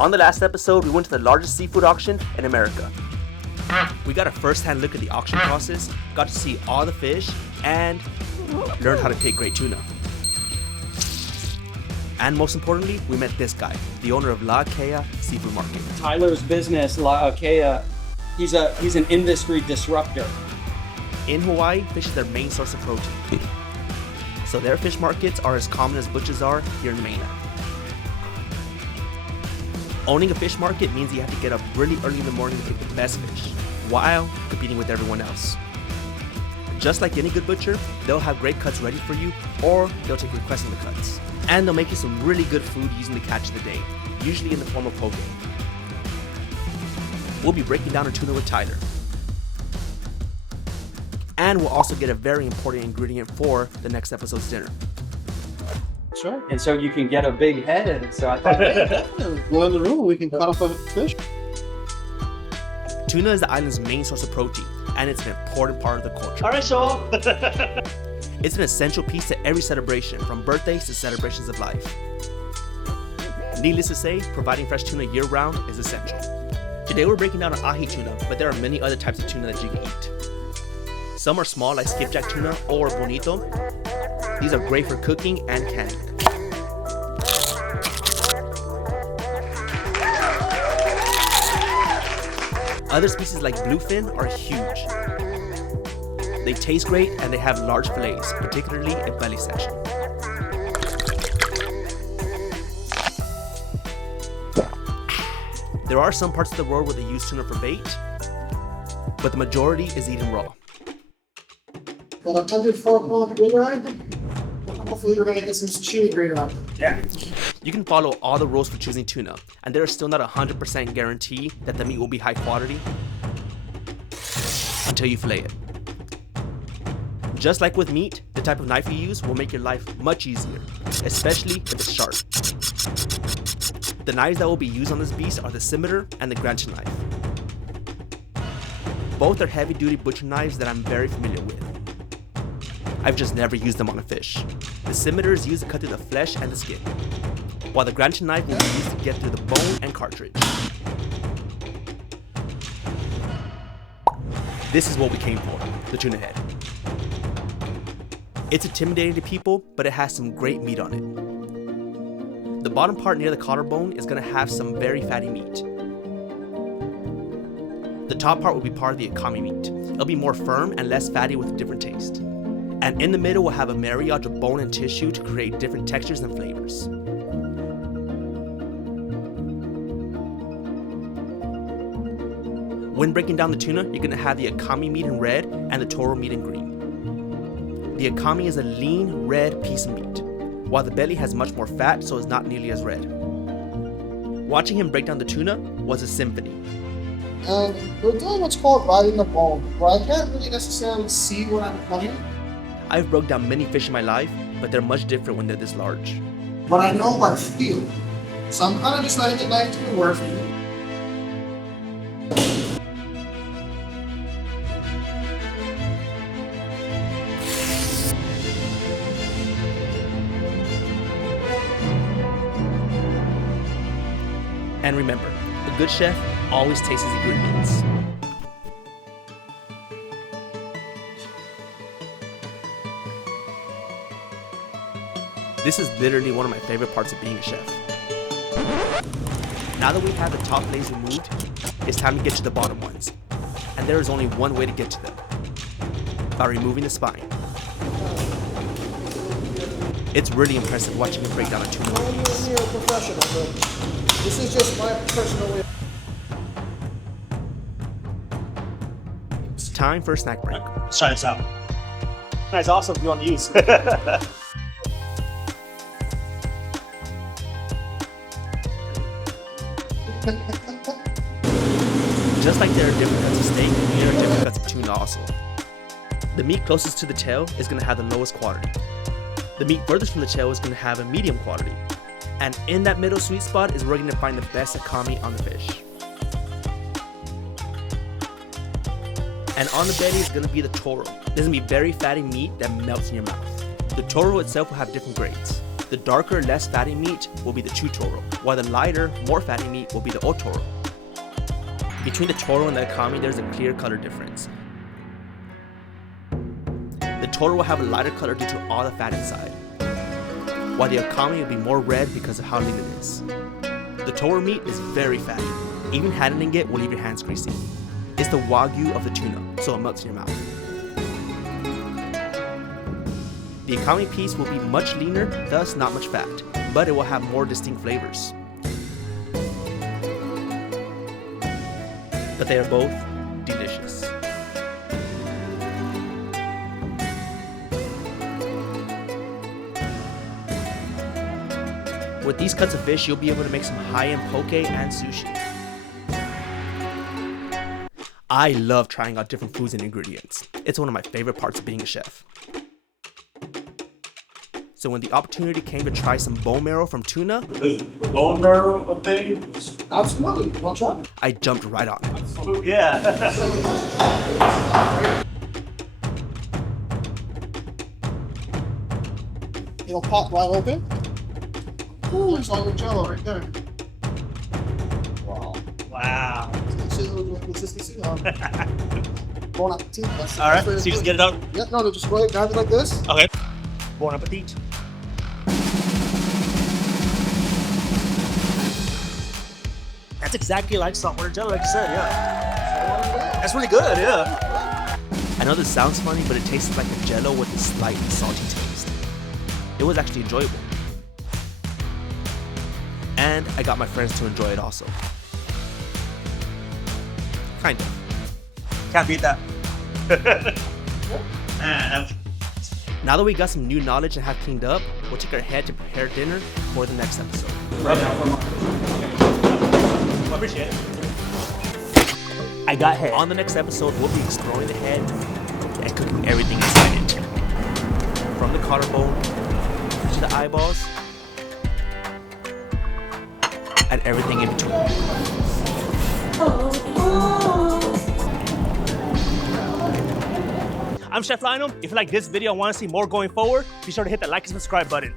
On the last episode, we went to the largest seafood auction in America. We got a first-hand look at the auction process, got to see all the fish, and learned how to pick great tuna. And most importantly, we met this guy, the owner of La Kea Seafood Market. Tyler's business, La Kea, he's an industry disruptor. In Hawaii, fish is their main source of protein. So their fish markets are as common as butchers are here in the mainland. Owning a fish market means you have to get up really early in the morning to pick the best fish, while competing with everyone else. Just like any good butcher, they'll have great cuts ready for you, or they'll take requests on the cuts. And they'll make you some really good food using the catch of the day, usually in the form of poke. We'll be breaking down a tuna with Tyler. And we'll also get a very important ingredient for the next episode's dinner. Sure. And so you can get a big head. So I thought, hey, definitely. Go in the room, we can cut up a fish. Tuna is the island's main source of protein, and it's an important part of the culture. All right, so It's an essential piece to every celebration, from birthdays to celebrations of life. Needless to say, providing fresh tuna year-round is essential. Today we're breaking down an ahi tuna, but there are many other types of tuna that you can eat. Some are small, like skipjack tuna or bonito. These are great for cooking and canning. Other species like bluefin are huge. They taste great and they have large fillets, particularly a belly section. There are some parts of the world where they use tuna for bait, but the majority is eaten raw. Got a 104-pound green rod. Hopefully we're going to get some chewy green rod. yeah. You can follow all the rules for choosing tuna, and there is still not a 100% guarantee that the meat will be high quality until you fillet it. Just like with meat, the type of knife you use will make your life much easier, especially if it's sharp. The knives that will be used on this beast are the scimitar and the granite knife. Both are heavy-duty butcher knives that I'm very familiar with. I've just never used them on a fish. The scimitar is used to cut through the flesh and the skin, while the granite knife will be used to get through the bone and cartilage. This is what we came for, the tuna head. It's intimidating to people, but it has some great meat on it. The bottom part near the collarbone is going to have some very fatty meat. The top part will be part of the akami meat. It'll be more firm and less fatty with a different taste. And in the middle will have a marriage of bone and tissue to create different textures and flavors. When breaking down the tuna, you're going to have the akami meat in red and the toro meat in green. The akami is a lean, red piece of meat, while the belly has much more fat, so it's not nearly as red. Watching him break down the tuna was a symphony. And we're doing what's called riding the bone, where I can't really necessarily see what I'm cutting, I've broke down many fish in my life, but they're much different when they're this large. but I know what I feel. So I'm kind of just letting the knife do the work for you. And remember, a good chef always tastes his ingredients. This is literally one of my favorite parts of being a chef. Now that we have the top layers removed, it's time to get to the bottom ones. And there is only one way to get to them: by removing the spine. It's really impressive watching me break down a tuna. You're a professional, but this is just my personal way. It's time for a snack break. Let's try this out. Nice, awesome. You want to use? Just like there are different cuts of steak, there are different cuts of tuna also. The meat closest to the tail is going to have the lowest quality. The meat furthest from the tail is going to have a medium quality. And in that middle sweet spot is where we're going to find the best akami on the fish. And on the belly is going to be the toro. This is going to be very fatty meat that melts in your mouth. The toro itself will have different grades. The darker, less fatty meat will be the chu toro. while the lighter, more fatty meat will be the otoro. Between the toro and the akami, there's a clear color difference. The toro will have a lighter color due to all the fat inside, while the akami will be more red because of how lean it is. The toro meat is very fatty. Even handling it will leave your hands greasy. It's the wagyu of the tuna, so it melts in your mouth. The akami piece will be much leaner, thus not much fat, but it will have more distinct flavors. But they are both delicious. With these cuts of fish, you'll be able to make some high-end poke and sushi. I love trying out different foods and ingredients. It's one of my favorite parts of being a chef. So when the opportunity came to try some bone marrow from tuna, Is bone marrow a thing? Absolutely. Want to try? I jumped right on it. Yeah. It'll pop right open. Ooh, it's all the jello right there. Wow. Wow. See the consistency? Bon appetit. All right, so you just get it out. Yeah, no, just go ahead, grab it like this. Okay. Bon appetit. That's exactly like saltwater jello, like you said, yeah. That's really good, yeah. I know this sounds funny, but it tasted like a jello with a slightly salty taste. It was actually enjoyable. And I got my friends to enjoy it also. Kind of. Can't beat that. Man, Now that we got some new knowledge and have cleaned up, we'll take our head to prepare dinner for the next episode. I appreciate it. I got head. On the next episode, we'll be exploring the head and cooking everything inside it. From the collarbone to the eyeballs and everything in between. I'm Chef Lionel. If you like this video and want to see more going forward, be sure to hit that like and subscribe button.